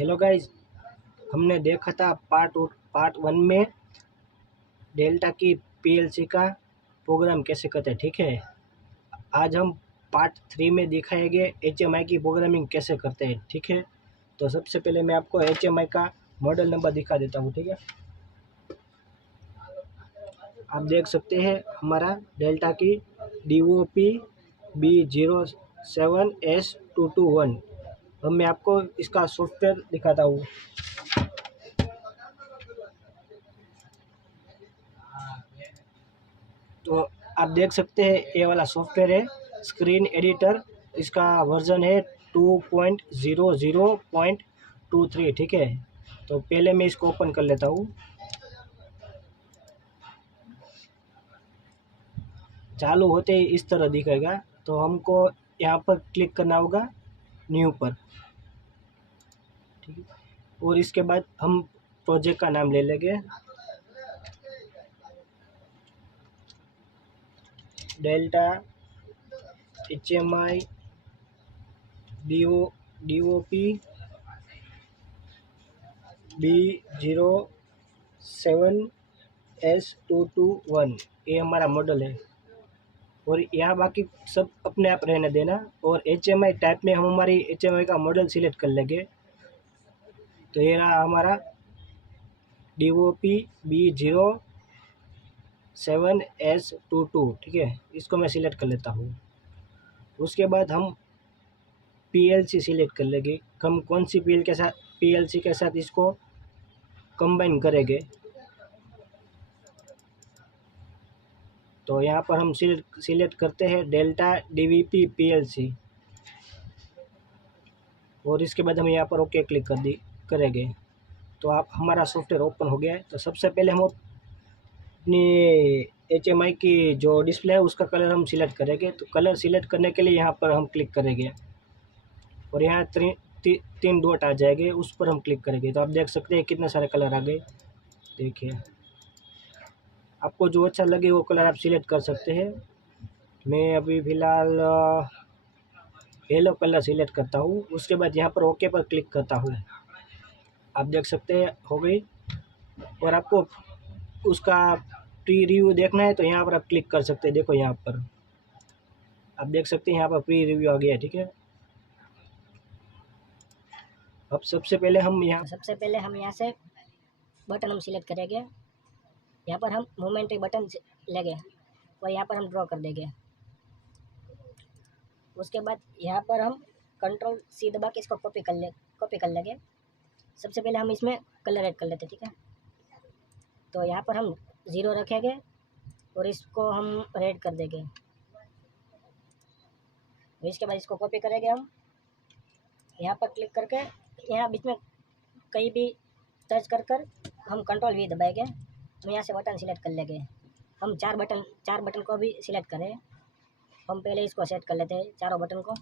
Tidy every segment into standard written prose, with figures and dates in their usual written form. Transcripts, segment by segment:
Hello guys, हमने देखा था पार्ट 1 में डेल्टा की पीएलसी का प्रोग्राम कैसे करते हैं। ठीक है, आज हम पार्ट 3 में दिखाएंगे एचएमआई की प्रोग्रामिंग कैसे करते हैं। ठीक है, तो सबसे पहले मैं आपको एचएमआई का मॉडल नंबर दिखा देता हूँ। ठीक है, आप देख सकते हैं हमारा डेल्टा की DOP B07S221। अब मैं आपको इसका सॉफ्टवेयर दिखाता हूँ। तो आप देख सकते हैं ये वाला सॉफ्टवेयर है स्क्रीन एडिटर। इसका वर्जन है 2.00.23। ठीक है, तो पहले मैं इसको ओपन कर लेता हूँ। चालू होते ही इस तरह दिखेगा, तो हमको यहाँ पर क्लिक करना होगा न्यू पर। ठीक है, और इसके बाद हम प्रोजेक्ट का नाम ले लेंगे डेल्टा HMI DOP B07S221। ये हमारा मॉडल है, और यहाँ बाकी सब अपने आप रहने देना। और HMI टाइप में हम हमारी HMI का मॉडल सिलेक्ट कर लेंगे। तो ये रहा हमारा DOP B07S22। ठीक है, इसको मैं सिलेक्ट कर लेता हूँ। उसके बाद हम PLC सिलेक्ट कर लेंगे, हम कौन सी PLC के साथ इसको कंबाइन करेंगे। तो यहाँ पर हम सिलेक्ट करते हैं डेल्टा DVP PLC, और इसके बाद हम यहाँ पर ओके क्लिक करेंगे। तो आप हमारा सॉफ्टवेयर ओपन हो गया है। तो सबसे पहले हम अपनी HMI की जो डिस्प्ले है उसका कलर हम सिलेक्ट करेंगे। तो कलर सिलेक्ट करने के लिए यहाँ पर हम क्लिक करेंगे, और यहाँ तीन डॉट आ जाएंगे, उस पर हम क्लिक करेंगे। तो आप देख सकते हैं कितने सारे कलर आ गए। देखिए, आपको जो अच्छा लगे वो कलर आप सिलेक्ट कर सकते हैं। मैं अभी फ़िलहाल येलो कलर सिलेक्ट करता हूँ। उसके बाद यहाँ पर ओके पर क्लिक करता हूँ। आप देख सकते हैं हो गई। और आपको उसका प्री रिव्यू देखना है तो यहाँ पर आप क्लिक कर सकते हैं। देखो यहाँ पर आप देख सकते हैं यहाँ पर प्री रिव्यू आ गया है। ठीक है, अब सबसे पहले हम यहाँ से बटन हम सिलेक्ट करेंगे। यहाँ पर हम मोमेंट्री बटन लेंगे और यहाँ पर हम ड्रॉ कर देंगे। उसके बाद यहाँ पर हम Ctrl+C दबा के इसको कॉपी कर लेंगे। सबसे पहले हम इसमें कलर ऐड कर लेते हैं। ठीक है, तो यहाँ पर हम 0 रखेंगे और इसको हम रेड कर देंगे। इसके बाद इसको कॉपी करेंगे हम यहाँ पर क्लिक करके, यहाँ बीच में कहीं भी टच कर हम Ctrl+V दबाएंगे। हम यहाँ से बटन सिलेक्ट कर लेंगे। हम चार बटन को भी सिलेक्ट करें। हम पहले इसको सेट कर लेते हैं चारों बटन को।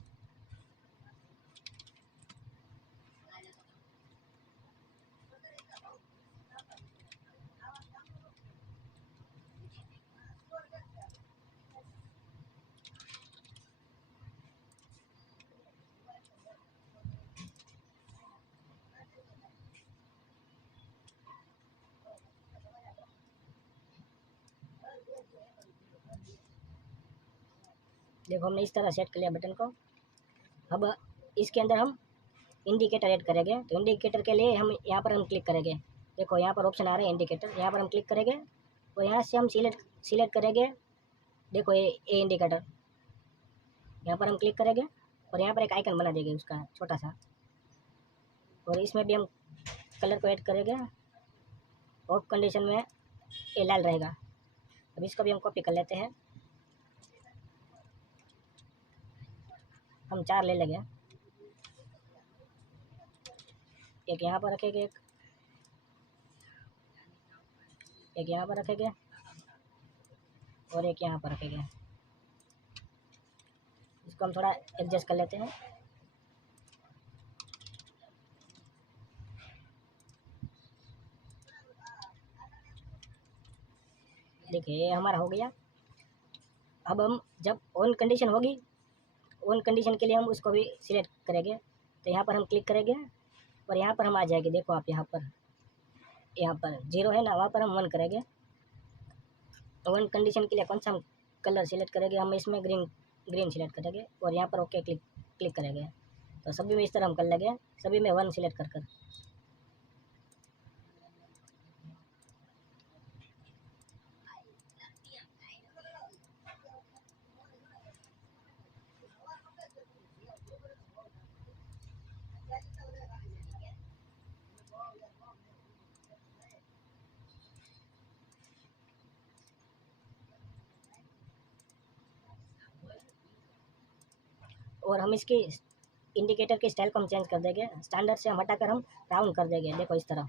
देखो हमने इस तरह सेट कर लिया बटन को। अब इसके अंदर हम इंडिकेटर ऐड करेंगे। तो इंडिकेटर के लिए हम यहाँ पर हम क्लिक करेंगे। देखो यहाँ पर ऑप्शन आ रहा है इंडिकेटर, यहाँ पर हम क्लिक करेंगे और यहाँ से हम सिलेक्ट करेंगे। देखो ये इंडिकेटर, यहाँ पर हम क्लिक करेंगे और यहाँ पर एक आइकन बना देंगे उसका छोटा सा, और इसमें भी हम कलर को ऐड करेंगे। ऑफ कंडीशन में ये लाल रहेगा। अब इसको भी हम कॉपी कर लेते हैं। हम 4 ले लेंगे, एक यहाँ पर रखेंगे, एक यहाँ पर रखेंगे और एक यहाँ पर रखेंगे। इसको हम थोड़ा एडजस्ट कर लेते हैं। देखिए ये हमारा हो गया। अब हम जब ऑन कंडीशन होगी, ऑन कंडीशन के लिए हम उसको भी सिलेक्ट करेंगे। तो यहाँ पर हम क्लिक करेंगे और यहाँ पर हम आ जाएंगे। देखो आप यहाँ पर 0 है ना, वहाँ पर हम 1 करेंगे। 1 कंडीशन के लिए कौन सा हम कलर सिलेक्ट करेंगे, हम इसमें ग्रीन सिलेक्ट करेंगे और यहाँ पर ओके क्लिक करेंगे। तो सभी में इस तरह हम कर लेंगे, सभी में 1 सिलेक्ट कर और हम इसकी इंडिकेटर के स्टाइल को हम चेंज कर देंगे। स्टैंडर्ड से हम हटाकर हम राउंड कर देंगे। देखो इस तरह।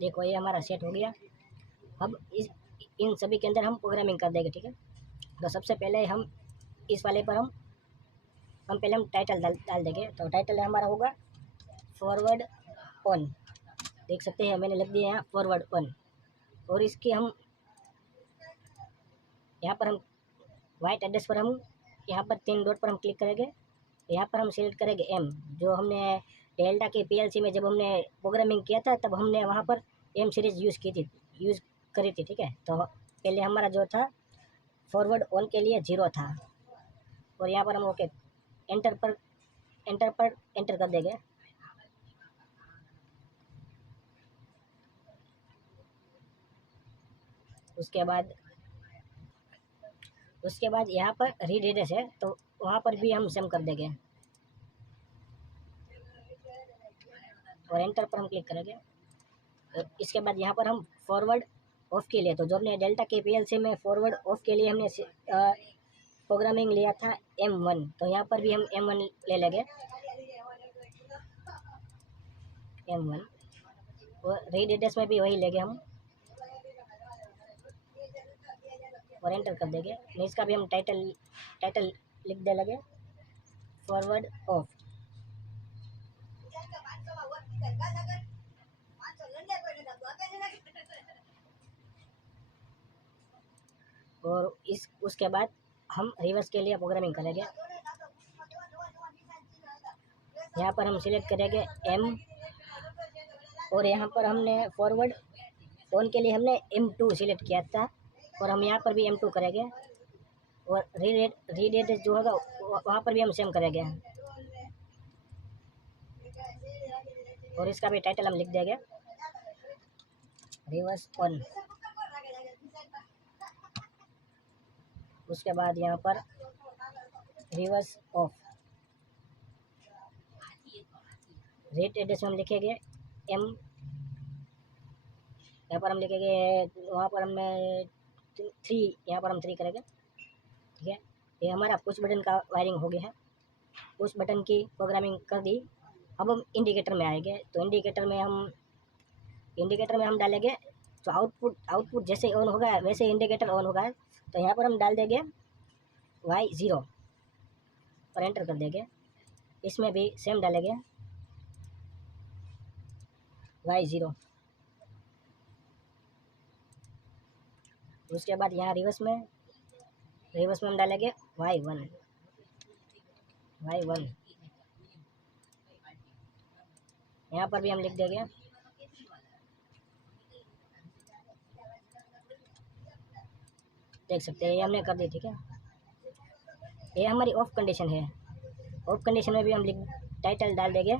देखो ये हमारा सेट हो गया। अब इन सभी के अंदर हम प्रोग्रामिंग कर देंगे, ठीक है। तो सबसे पहले हम इस वाले पर हम पहले हम टाइटल डाल देंगे। तो टाइटल हमारा होगा फॉरवर्ड ऑन। देख सकते हैं मैंने लिख दिया यहाँ फॉरवर्ड ऑन। और इसके हम यहाँ पर हम वाइट एड्रेस पर हम यहाँ पर 3 डॉट पर हम क्लिक करेंगे। यहाँ पर हम सिलेक्ट करेंगे एम। जो हमने डेल्टा के पीएलसी में जब हमने प्रोग्रामिंग किया था तब हमने वहाँ पर एम सीरीज यूज़ करी थी, ठीक है। तो पहले हमारा जो था फॉरवर्ड ऑन के लिए 0 था और यहाँ पर हम ओके एंटर कर देंगे। उसके बाद यहाँ पर रीड एड्रेस है तो वहाँ पर भी हम सेम कर देंगे और एंटर पर हम क्लिक करेंगे। इसके बाद यहाँ पर हम फॉरवर्ड ऑफ के लिए, तो जो हमने डेल्टा के पीएलसी में फॉरवर्ड ऑफ के लिए हमने प्रोग्रामिंग लिया था M1, तो यहाँ पर भी हम M1 ले लेंगे M1। और रीड एड्रेस में भी वही लेंगे हम और एंटर कर देंगे। इसका भी हम टाइटल लिख दे लगे फॉरवर्ड ऑफ। और उसके बाद हम रिवर्स के लिए प्रोग्रामिंग करेंगे। यहाँ पर हम सिलेक्ट करेंगे M और यहाँ पर हमने फॉरवर्ड ऑन के लिए हमने M2 सिलेक्ट किया था और हम यहाँ पर भी M2 करेंगे। और रीड एड्रेस जो होगा वहाँ पर भी हम सेम करेंगे और इसका भी टाइटल हम लिख देंगे रिवर्स ऑन। उसके बाद यहाँ पर रिवर्स ऑफ। रीड एड्रेस में हम लिखेंगे M, यहाँ पर हम लिखेंगे, वहाँ पर हमने 3, यहाँ पर हम 3 करेंगे, ठीक है। ये हमारा पुश बटन का वायरिंग हो गया है। पुश बटन की प्रोग्रामिंग कर दी। अब हम इंडिकेटर में आएंगे। तो इंडिकेटर में हम डालेंगे तो आउटपुट जैसे ऑन होगा वैसे इंडिकेटर ऑन होगा। तो यहाँ पर हम डाल देंगे Y0 और एंटर कर देंगे। इसमें भी सेम डालेंगे Y0। उसके बाद यहाँ रिवर्स में हम डालेंगे Y1। यहाँ पर भी हम लिख देंगे देख सकते हैं ये हमने कर दी, ठीक है। ये हमारी ऑफ कंडीशन है। ऑफ कंडीशन में भी हम टाइटल डाल देंगे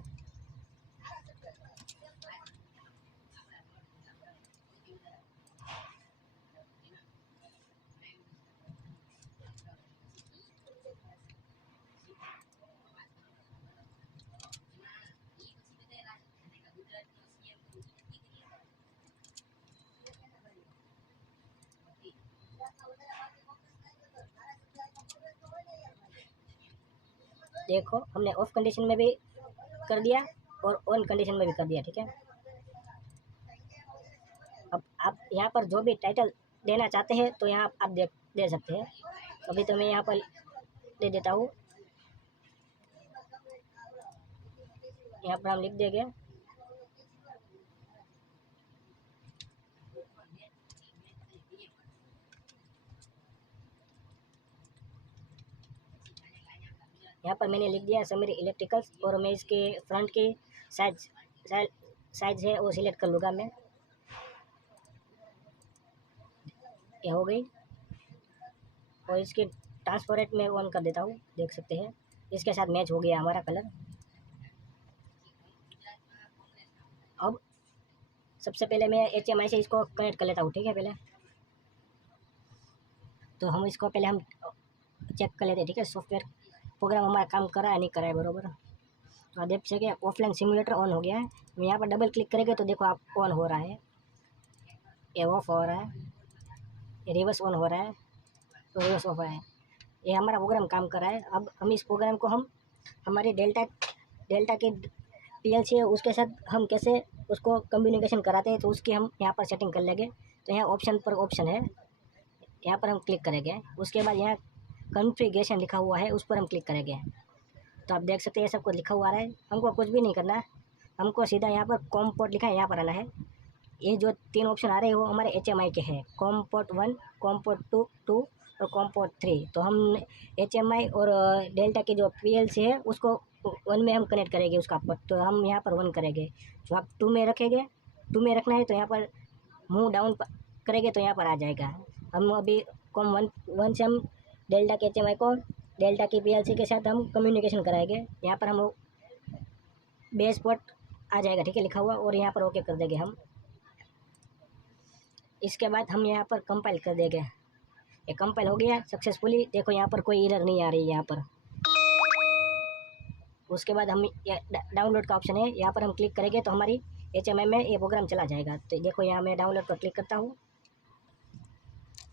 देखो हमने ऑफ कंडीशन में भी कर दिया और ऑन कंडीशन में भी कर दिया, ठीक है। अब आप यहाँ पर जो भी टाइटल देना चाहते हैं तो यहाँ आप दे सकते हैं। अभी तो मैं यहाँ पर दे देता हूँ, यहाँ पर हम लिख देंगे यहाँ पर मैंने लिख दिया समीर इलेक्ट्रिकल्स, और मैं इसके फ्रंट की साइज है वो सिलेक्ट कर लूँगा मैं। ये हो गई, और इसकी ट्रांसपेरेंट में ऑन कर देता हूँ, देख सकते हैं इसके साथ मैच हो गया हमारा कलर। अब सबसे पहले मैं HMI से इसको कनेक्ट कर लेता हूँ, ठीक है। पहले तो हम इसको पहले हम चेक कर लेते हैं, ठीक है, सॉफ्टवेयर प्रोग्राम हमारा काम कर रहा है नहीं कर रहा है बराबर। तो आप देख सके ऑफलाइन सिमुलेटर ऑन हो गया है। मैं यहाँ पर डबल क्लिक करेंगे तो देखो आप ऑन हो रहा है, ये ऑफ हो रहा है, ये रिवर्स ऑन हो रहा है, तो रिवर्स ऑफ है। ये हमारा प्रोग्राम काम कर रहा है। अब हम इस प्रोग्राम को हम हमारी डेल्टा की PLC है उसके साथ हम कैसे उसको कम्युनिकेशन कराते हैं, तो उसकी हम यहाँ पर सेटिंग कर लेंगे। तो यहाँ ऑप्शन है, यहाँ पर हम क्लिक करेंगे। उसके बाद यहाँ कॉन्फ़िगरेशन लिखा हुआ है, उस पर हम क्लिक करेंगे। तो आप देख सकते हैं ये सब कुछ लिखा हुआ है। हमको कुछ भी नहीं करना है, हमको सीधा यहाँ पर कॉम पोर्ट लिखा है यहाँ पर आना है। ये जो 3 ऑप्शन आ रहे हैं वो हमारे HMI के हैं, कॉम पोर्ट 1, कॉम पोर्ट 2 और कॉम पोर्ट 3। तो हम HMI और डेल्टा की जो PLC है उसको 1 में हम कनेक्ट करेंगे उसका पोर्ट, तो हम यहाँ पर 1 करेंगे। जो आप 2 में रखेंगे, 2 में रखना है तो यहाँ पर मूव डाउन करेंगे तो यहाँ पर आ जाएगा। हम अभी कॉम 1 से हम डेल्टा के HMI को डेल्टा की PLC के साथ हम कम्युनिकेशन कराएंगे। यहाँ पर हम बेस पोर्ट आ जाएगा, ठीक है, लिखा हुआ, और यहाँ पर ओके कर देंगे हम। इसके बाद हम यहाँ पर कंपाइल कर देंगे। ये कंपाइल हो गया सक्सेसफुली, देखो यहाँ पर कोई एरर नहीं आ रही है यहाँ पर। उसके बाद हम डाउनलोड का ऑप्शन है, यहाँ पर हम क्लिक करेंगे तो हमारी HMI में ये प्रोग्राम चला जाएगा। तो देखो यहाँ मैं डाउनलोड पर क्लिक करता हूँ,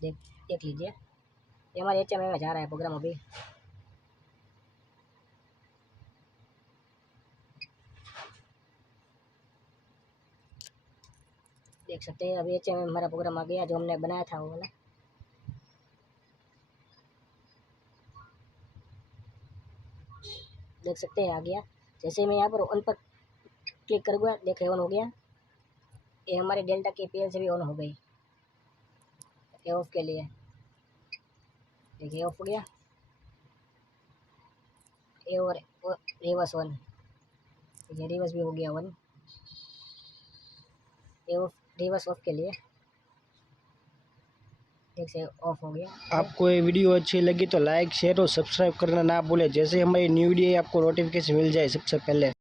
देख लीजिए ये हमारे HMI में जा रहा है प्रोग्राम अभी। देख सकते हैं अभी HMI में हमारा प्रोग्राम आ गया जो हमने बनाया था वो वाला। देख सकते हैं आ गया। जैसे मैं यहाँ पर ऑन पर क्लिक करूँगा, देखिए ऑन हो गया। ये हमारे डेल्टा की PLC भी ऑन हो गई। ये ऑफ के लिए देखिए ऑफ हो गया। ये और रिवर्स 1, ये रिवर्स भी हो गया 1। ये ऑफ, रिवर्स ऑफ के लिए देख से ऑफ हो गया। आपको ये वीडियो अच्छी लगी तो लाइक शेयर और सब्सक्राइब करना ना भूलें। जैसे हमारी न्यू वीडियो आपको नोटिफिकेशन मिल जाए सबसे पहले।